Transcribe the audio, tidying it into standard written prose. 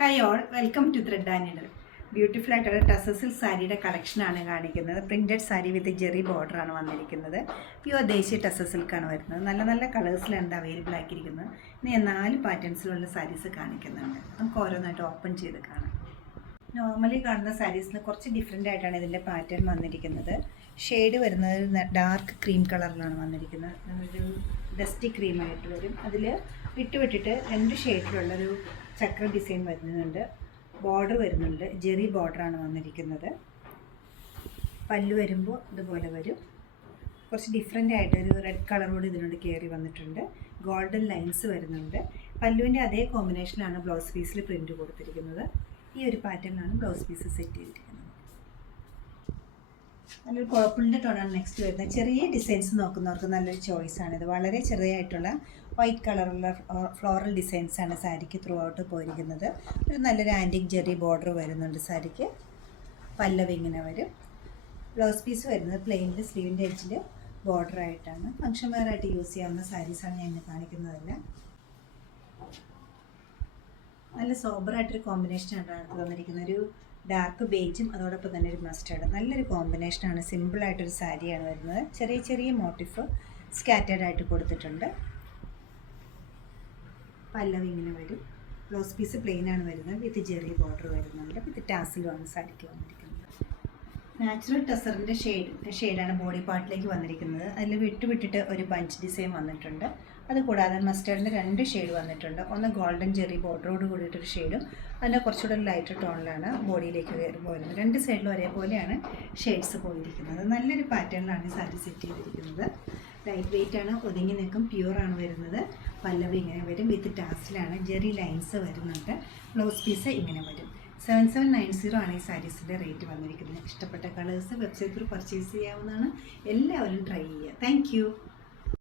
Hi all, welcome to thread and needle. Beautiful ആയിട്ടുള്ള ടസസിൽ സാരിയുടെ കളക്ഷനാണ് കാണിക്കുന്നത്. പ്രിൻറ്റഡ് സാരി വിത്ത് ജെറി ബോർഡറാണ് വന്നിരിക്കുന്നത്. പ്യുവർ ദേശീയ ടസ സിൽക്കാണ് വരുന്നത്. നല്ല നല്ല കളേഴ്സിലാണ് അവൈലബിൾ ആക്കിയിരിക്കുന്നത്. ഇനി ഞാൻ 4 പാറ്റേൺസിലുള്ള സാരീസ് കാണിക്കുന്നുണ്ട്. നമുക്ക് ഓരോന്നായിട്ട് ഓപ്പൺ ചെയ്ത് കാണാം. നോർമലി കാണുന്ന സാരീസിന് കുറച്ച് ഡിഫറെൻ്റ് ആയിട്ടാണ് ഇതിൻ്റെ പാറ്റേൺ വന്നിരിക്കുന്നത്. ഷെയ്ഡ് വരുന്നത് ഡാർക്ക് ക്രീം കളറിലാണ് വന്നിരിക്കുന്നത്. ഒരു ഡസ്റ്റി ക്രീമായിട്ട് വരും. അതിൽ വിട്ടിട്ട് 2 ഷെയ്ഡിലുള്ളൊരു ചക്ര ഡിസൈൻ വരുന്നുണ്ട്. ബോർഡർ വരുന്നുണ്ട്. ജെറി ബോർഡറാണ് വന്നിരിക്കുന്നത്. പല്ലു വരുമ്പോൾ ഇതുപോലെ വരും. കുറച്ച് ഡിഫറെൻ്റ് ആയിട്ട് ഒരു റെഡ് കളറോട് ഇതിനോട് കയറി വന്നിട്ടുണ്ട്. ഗോൾഡൻ ലൈൻസ് വരുന്നുണ്ട്. പല്ലുവിൻ്റെ അതേ കോമ്പിനേഷനിലാണ് ബ്ലൗസ് പീസിൽ പ്രിൻറ്റ് കൊടുത്തിരിക്കുന്നത്. ഈ ഒരു പാറ്റേണിലാണ് ബ്ലൗസ് പീസ് സെറ്റ് ചെയ്തിരിക്കുന്നത്. നല്ലൊരു പർപ്പിളിൻ്റെ ടോണാണ് നെക്സ്റ്റ് വരുന്നത്. ചെറിയ ഡിസൈൻസ് നോക്കുന്നവർക്ക് നല്ലൊരു ചോയ്സാണിത്. വളരെ ചെറിയായിട്ടുള്ള വൈറ്റ് കളറുള്ള ഫ്ലോറൽ ഡിസൈൻസാണ് സാരിക്ക് ത്രൂ ഔട്ട് പോയിരിക്കുന്നത്. ഒരു നല്ലൊരു ആൻറ്റിക് ജെറി ബോർഡർ വരുന്നുണ്ട് സാരിക്ക്. പല്ലവി ഇങ്ങനെ വരും. ബ്ലൗസ് പീസ് വരുന്നത് പ്ലെയിനിൽ സ്ലീവിൻ്റെ എഡ്ജിൽ ബോർഡറായിട്ടാണ്. ഫംഗ്ഷൻ വെയറായിട്ട് യൂസ് ചെയ്യാവുന്ന സാരീസാണ് ഞാൻ ഇന്ന് കാണിക്കുന്നതല്ല. നല്ല സോബറായിട്ടൊരു കോമ്പിനേഷനാണ് അടുത്ത് വന്നിരിക്കുന്നത്. ഒരു ഡാർക്ക് ബേജും അതോടൊപ്പം തന്നെ ഒരു മസ്റ്റേർഡ്. നല്ലൊരു കോമ്പിനേഷനാണ്. സിമ്പിളായിട്ടൊരു സാരിയാണ് വരുന്നത്. ചെറിയ ചെറിയ മോട്ടിഫ് സ്കാറ്റേഡ് ആയിട്ട് കൊടുത്തിട്ടുണ്ട്. പല്ലവി ഇങ്ങനെ വരും. ബ്ലൗസ് പീസ് പ്ലെയിനാണ് വരുന്നത്. വിത്ത് ജെറി ബോർഡർ വരുന്നുണ്ട്. വിത്ത് ടാസിലുമാണ് സാരിക്ക് വന്നിരിക്കുന്നത്. നാച്ചുറൽ ടസറിൻ്റെ ഷെയ്ഡാണ് ബോഡി പാർട്ടിലേക്ക് വന്നിരിക്കുന്നത്. അതിൽ വിട്ടിട്ട് ഒരു ബഞ്ച് ഡിസൈൻ വന്നിട്ടുണ്ട്. അതുകൂടാതെ മസ്റ്റേർഡിൻ്റെ 2 ഷെയ്ഡ് വന്നിട്ടുണ്ട്. ഒന്ന് ഗോൾഡൻ ജെറി ബോർഡറോട് കൂടിയിട്ടൊരു ഷെയ്ഡും അതിൻ്റെ കുറച്ചുകൂടെ ലൈറ്റ് ടോണിലാണ് ബോഡിയിലേക്ക് കയറുമ്പോൾ വരുന്നത്. 2 സൈഡിലും ഒരേപോലെയാണ് ഷെയ്ഡ്സ് പോയിരിക്കുന്നത്. നല്ലൊരു പാറ്റേണിലാണ് ഈ സാരി സെറ്റ് ചെയ്തിരിക്കുന്നത്. ലൈറ്റ് വെയിറ്റ് ആണ്, ഒതുങ്ങി നിൽക്കും, പ്യുവറാണ് വരുന്നത്. പല്ലവി ഇങ്ങനെ വരും. വിത്ത് ടാസിലാണ്. ജെറി ലൈൻസ് വരുന്നുണ്ട്. ബ്ലൗസ് പീസ് ഇങ്ങനെ വരും. 7790 ആണ് ഈ സാരീസിൻ്റെ റേറ്റ് വന്നിരിക്കുന്നത്. ഇഷ്ടപ്പെട്ട കളേഴ്സ് വെബ്സൈറ്റിൽ പർച്ചേസ് ചെയ്യാവുന്നതാണ്. എല്ലാവരും ട്രൈ ചെയ്യുക. താങ്ക്